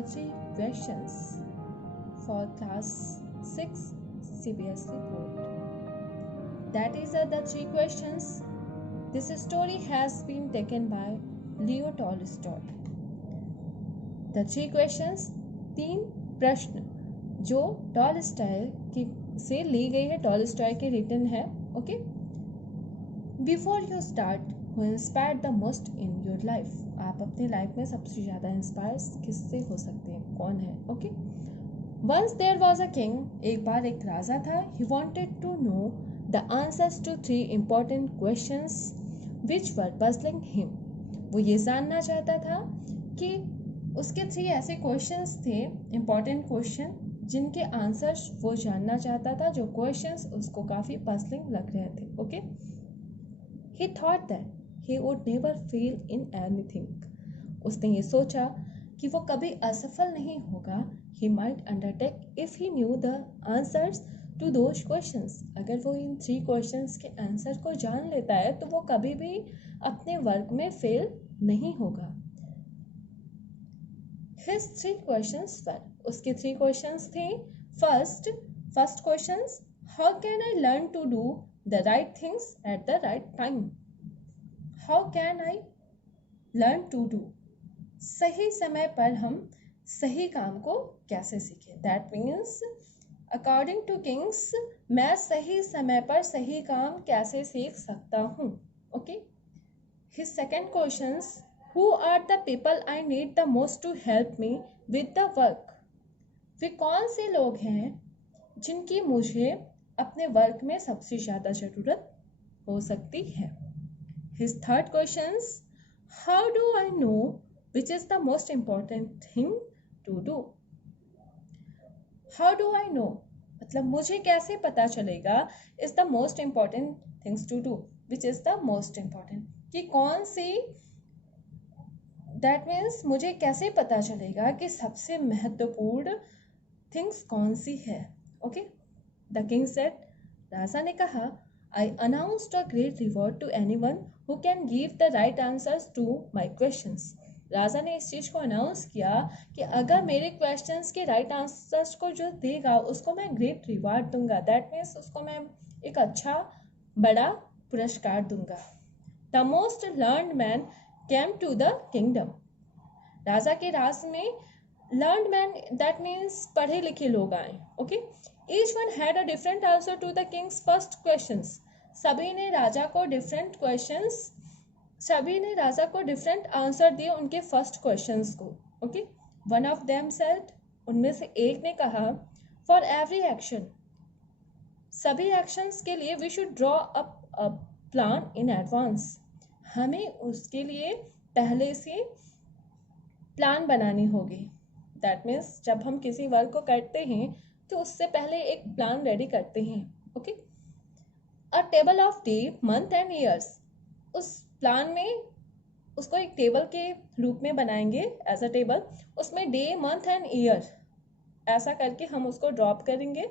the three questions for class 6 CBSE board. That is the three questions. This story has been taken by Leo Tolstoy. The three questions, तीन प्रश्न जो Tolstoy की से ली गई है, Tolstoy के written है. Okay, before you start, who inspired the most in your life. आप अपनी लाइफ में सबसे ज़्यादा इंस्पायर किससे हो सकते हैं, कौन है. Okay, once there was a king. एक बार एक राजा था. He wanted to know the answers to three important questions which were puzzling him. वो ये जानना चाहता था कि उसके थ्री ऐसे क्वेश्चंस थे, इम्पॉर्टेंट क्वेश्चन, जिनके आंसर्स वो जानना चाहता था, जो क्वेश्चंस उसको काफ़ी पजलिंग लग रहे थे. Okay, he thought that he would never fail in anything. उसने ये सोचा कि वो कभी असफल नहीं होगा. he might undertake if he knew the answers to those questions. अगर वो इन थ्री क्वेश्चंस के आंसर को जान लेता है तो वो कभी भी अपने वर्क में फेल नहीं होगा. his three questions were, उसके थ्री क्वेश्चंस थे. First questions, how can I learn to do the right things at the right time. How can I learn to do, सही समय पर हम सही काम को कैसे सीखें. That means according to kings, मैं सही समय पर सही काम कैसे सीख सकता हूँ. Okay, his second questions, who are the people I need the most to help me with the work. वे कौन से लोग हैं जिनकी मुझे अपने वर्क में सबसे ज़्यादा ज़रूरत हो सकती है. His third questions, how do I know which is the most important thing to do. How do I know, मतलब मुझे कैसे पता चलेगा is the most important things to do, which is the most important, कि कौन सी, that means मुझे कैसे पता चलेगा कि सबसे महत्वपूर्ण थिंग्स कौन सी है. ओके, द किंग सेड, राजा ने कहा, I announced a great reward to anyone who can give the right answers to my questions. राजा ने इस चीज़ को अनाउंस किया कि अगर मेरे क्वेश्चंस के राइट आंसर्स को जो देगा उसको मैं ग्रेट रिवार्ड दूंगा. दैट मीन्स उसको मैं एक अच्छा बड़ा पुरस्कार दूंगा. The most learned man came to the kingdom. राजा के राज में लर्नड मैन, दैट मीन्स पढ़े लिखे लोग आए. Okay, each one had a different answer to the king's first questions. सभी ने राजा को डिफरेंट आंसर दिए उनके फर्स्ट क्वेश्चंस को. Okay, one of them said, उनमें से एक ने कहा, फॉर एवरी एक्शन, सभी एक्शंस के लिए we should draw up a plan in advance. हमें उसके लिए पहले से प्लान बनानी होगी. दैट मीन्स जब हम किसी वर्क को करते हैं तो उससे पहले एक प्लान रेडी करते हैं. Okay, a table of day, month and years. उस प्लान में उसको एक टेबल के रूप में बनाएंगे एज अ टेबल. उसमें डे, मंथ एंड ईयर ऐसा करके हम उसको ड्रॉप करेंगे.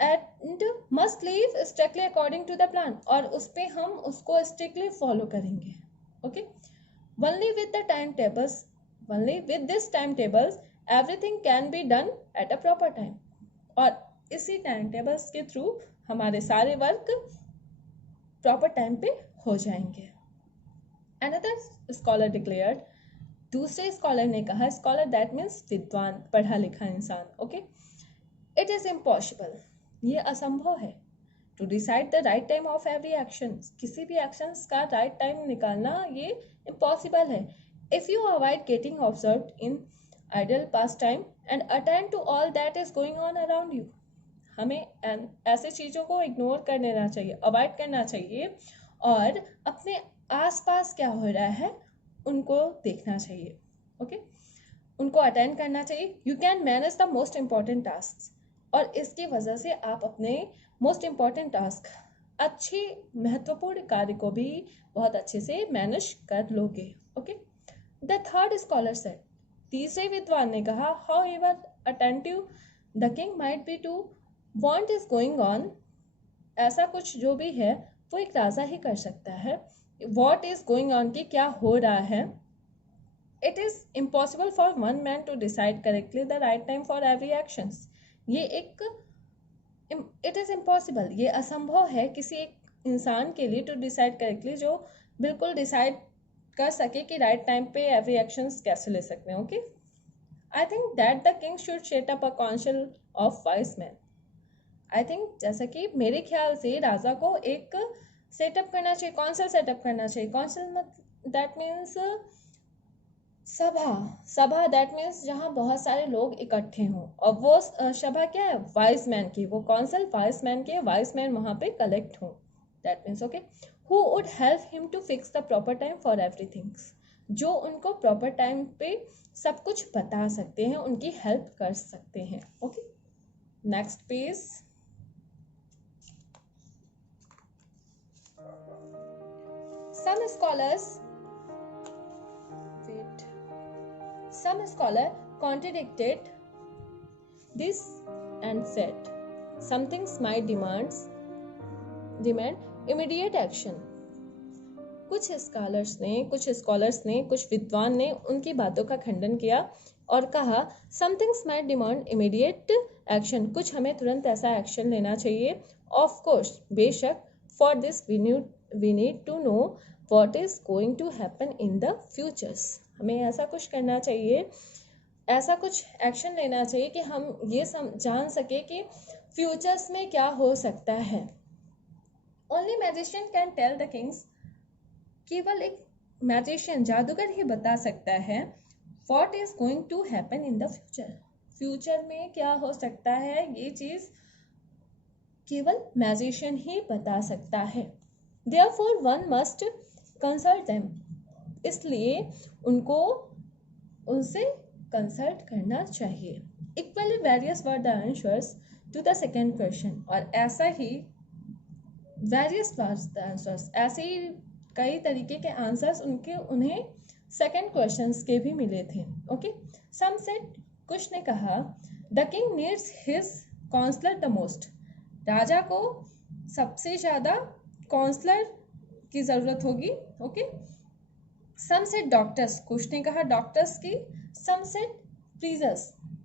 And must live strictly according to the plan, और उस पर हम उसको स्ट्रिक्टली फॉलो करेंगे. Okay, only with this time tables everything can be done at a proper time. और इसी टाइम टेबल्स के थ्रू हमारे सारे वर्क प्रॉपर टाइम पे हो जाएंगे. अनदर स्कॉलर डिक्लेयर्ड, दूसरे स्कॉलर ने कहा, स्कॉलर दैट मीन्स विद्वान, पढ़ा लिखा इंसान. ओके, इट इज इम्पॉसिबल, ये असंभव है, to decide the right time of every action, किसी भी एक्शन का राइट टाइम निकालना ये इम्पॉसिबल है. If you avoid getting observed in idle pastime and attend to all that is going on around you. हमें ऐसे चीज़ों को इग्नोर कर देना चाहिए, अवॉइड करना चाहिए, और अपने आसपास क्या हो रहा है उनको देखना चाहिए. ओके, उनको अटेंड करना चाहिए. You can manage the most important task, और इसकी वजह से आप अपने मोस्ट इम्पॉर्टेंट टास्क, अच्छे महत्वपूर्ण कार्य को भी बहुत अच्छे से मैनेज कर लोगे. Okay, the third scholar said, तीसरे विद्वान ने कहा, however attentive the king might be to what is going on. ऐसा कुछ जो भी है वो एक राजा ही कर सकता है. वॉट इज गोइंग ऑन, की क्या हो रहा है, it is impossible for one man to decide correctly the right time for every actions. ये एक इट इज इम्पॉसिबल, ये असंभव है किसी एक इंसान के लिए टू डिसाइड करेक्टली, जो बिल्कुल डिसाइड कर सके कि राइट टाइम पे एवरी एक्शंस कैसे ले सकते हैं। Okay, I think that the king should set up a council of wise man. I think जैसा कि मेरे ख्याल से राजा को एक सेटअप करना चाहिए, काउंसिल सेटअप करना चाहिए। काउंसिल दैट मीन्स सभा, सभा दैट मीन्स जहाँ बहुत सारे लोग इकट्ठे हों, और वो सभा क्या है, वाइज मैन की, वो काउंसिल वाइज मैन के, वाइज मैन वहाँ पे कलेक्ट हों। That means okay, who would help him to fix the proper time for everything, जो उनको प्रॉपर टाइम पे सब कुछ बता सकते हैं, उनकी हेल्प कर सकते हैं। Okay, next page. Some scholars, wait, some scholar contradicted this and said some things might demand immediate action। कुछ स्कॉलर्स ने कुछ विद्वान ने उनकी बातों का खंडन किया और कहा some things might demand immediate action, कुछ हमें तुरंत ऐसा एक्शन लेना चाहिए। ऑफ कोर्स, बेशक, for this we need to know what is going to happen in the futures, हमें ऐसा कुछ करना चाहिए, ऐसा कुछ एक्शन लेना चाहिए कि हम ये जान सके कि फ्यूचर्स में क्या हो सकता है। Only magician can tell the kings, केवल एक मैजिशियन, जादूगर ही बता सकता है what is going to happen in the future, future में क्या हो सकता है, ये चीज केवल मैजिशियन ही बता सकता है। Therefore one must consult them, इसलिए उनसे कंसल्ट करना चाहिए। Equally various were the answers to the second question, और ऐसा ही various were the answers, ऐसे ही कई तरीके के आंसर्स उन्हें सेकेंड क्वेश्चंस के भी मिले थे। ओके, some said, कुछ ने कहा the king needs his counselor the most, राजा को सबसे ज्यादा काउंसलर की जरूरत होगी। ओके, सम सेड डॉक्टर्स, कुछ ने कहा डॉक्टर्स की, some said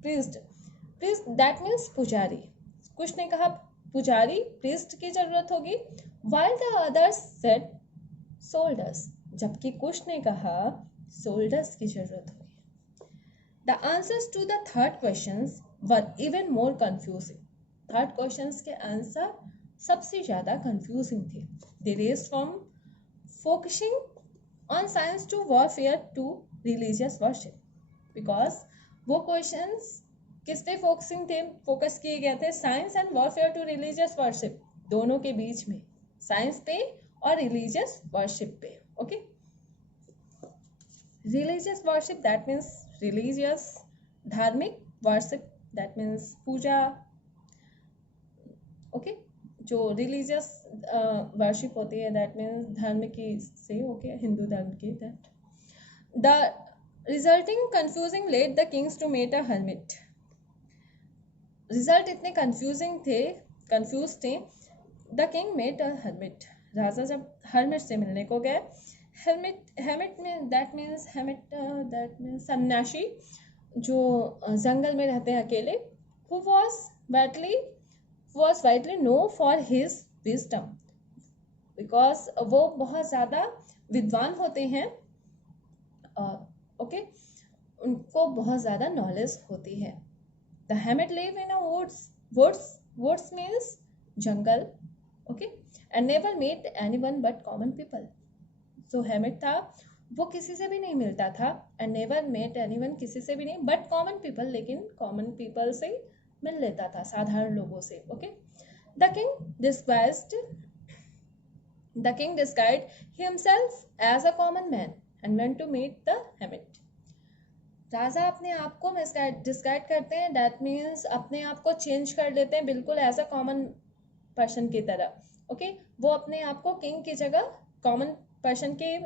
priest that means पुजारी, कुछ ने कहा पुजारी प्रीस्ट की जरूरत होगी। While the others said soldiers, जबकि कुछ ने कहा सोल्डर्स की जरूरत होगी। The answers to the third questions were even more confusing, third questions के आंसर सबसे ज्यादा कंफ्यूजिंग थे। They range from focusing on science to warfare to religious worship, because वो क्वेश्चंस किस पे फोकस किए गए थे, science and warfare to religious worship, दोनों के बीच में, साइंस पे और रिलीजियस वर्शिप पे। Okay, religious worship that means religious, धार्मिक, वर्शिप दैट मीन्स पूजा। ओके, जो रिलीजियस वर्शिप होती है दैट मीन्स धर्म की से, ओके, हिंदू धर्म की। That the resulting confusing led the kings to met a hermit, result इतने कंफ्यूज थे। The king met a hermit, राजा जब हर्मिट से मिलने को गए, हर्मिट में दैट मीन्स सन्यासी, जो जंगल में रहते हैं अकेले। Who was widely known for his wisdom, because वो बहुत ज़्यादा विद्वान होते हैं, ओके, उनको बहुत ज़्यादा नॉलेज होती है। The hermit live in a woods means jungle, okay, and never meet anyone but common people। जो hermit था वो किसी से भी नहीं मिलता था, and never met anyone, किसी से भी नहीं, but common people, लेकिन common people से मिल लेता था, साधारण लोगों से। Okay, The king disguised himself as a common man and went to meet the hermit। राजा अपने आप को डिस्गाइड करते हैं, दैट मीन्स अपने आप को चेंज कर लेते हैं, बिल्कुल एज अ कॉमन पर्सन की तरह। ओके, वो अपने आप को किंग की जगह कॉमन पर्सन के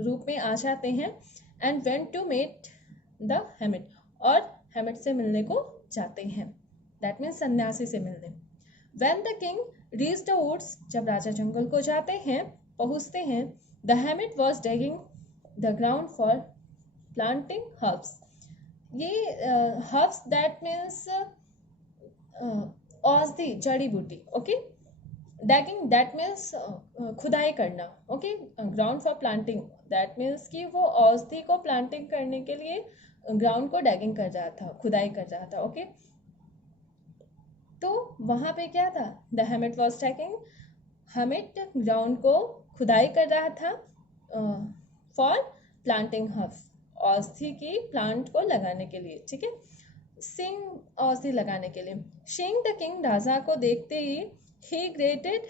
रूप में आ जाते हैं। And went to meet the hermit, और hermit से मिलने को जाते हैं, दैट मीन्स सन्यासी से मिलने। When the king reached the woods, जब राजा जंगल को जाते हैं, पहुंचते हैं, the hermit was digging the ground for planting herbs. ये herbs that means औषधि, जड़ी बूटी. ओके. Digging that means खुदाई करना. Okay. Ground for planting that means कि वो औषधि को planting करने के लिए ग्राउंड को डैगिंग कर रहा था, खुदाई कर रहा था. ओके. तो वहां पे क्या था? The hermit was tacking, हेमिट ground को खुदाई कर रहा था फॉर प्लांटिंग हर्ब्स, औषधि की प्लांट को लगाने के लिए. ठीक है. सिंग, औषधि लगाने के लिए. सीइंग द किंग, राजा को देखते ही ही greeted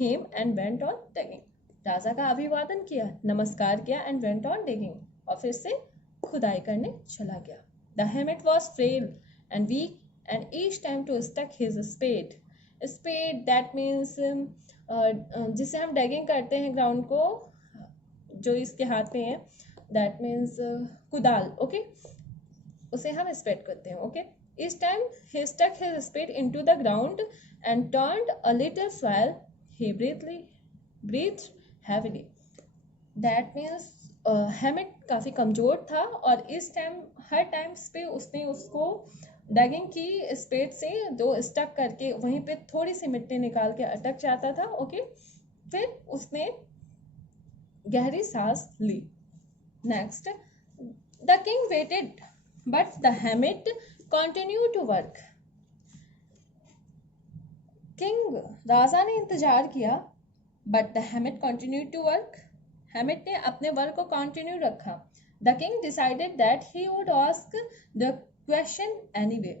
him and went on digging, राजा का अभिवादन किया, नमस्कार किया, एंड वेंट ऑन डिगिंग, और फिर से खुदाई करने चला गया. The hermit was frail and weak and each time to stuck his spade. Spade that means जिसे हम डैगिंग करते हैं ग्राउंड को, जो इसके हाथ में है, that means कुदाल. ओके. उसे हम स्पेड करते हैं. Okay. Each time he stuck his spade into the ground and turned a little soil, he breathed heavily. That means हेमिट काफ़ी कमज़ोर था और इस टाइम, हर टाइम्स पे उसने उसको डैगिंग की स्पेड से दो स्टक करके वहीं पे थोड़ी सी मिट्टी निकाल के अटक जाता था. ओके. फिर उसने गहरी सांस ली. Next, the king waited but the hermit continue to work. King, राजा ने इंतजार किया, but the hermit continue to work, hermit ने अपने वर्क को कंटिन्यू रखा. The king decided that he would ask the question anyway.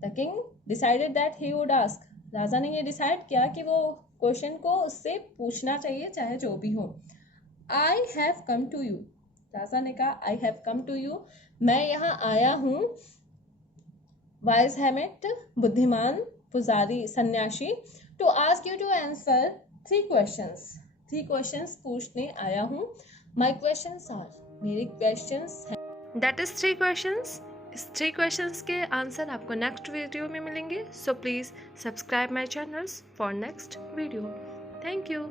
The king decided that he would ask, राजा ने ये डिसाइड किया कि वो क्वेश्चन को उससे पूछना चाहिए चाहे जो भी हो. I have come to you, राजा ने कहा I have come to you, मैं यहाँ आया हूँ. वाइज हेमिट, बुद्धिमान पुजारी, सन्यासी, to ask you to answer 3 questions, 3 questions पूछने आया हूँ. माई क्वेश्चंस आर, मेरे क्वेश्चंस हैं. That is 3 questions. इस 3 क्वेश्चंस के आंसर आपको नेक्स्ट वीडियो में मिलेंगे. So please subscribe my channels for next video. Thank you.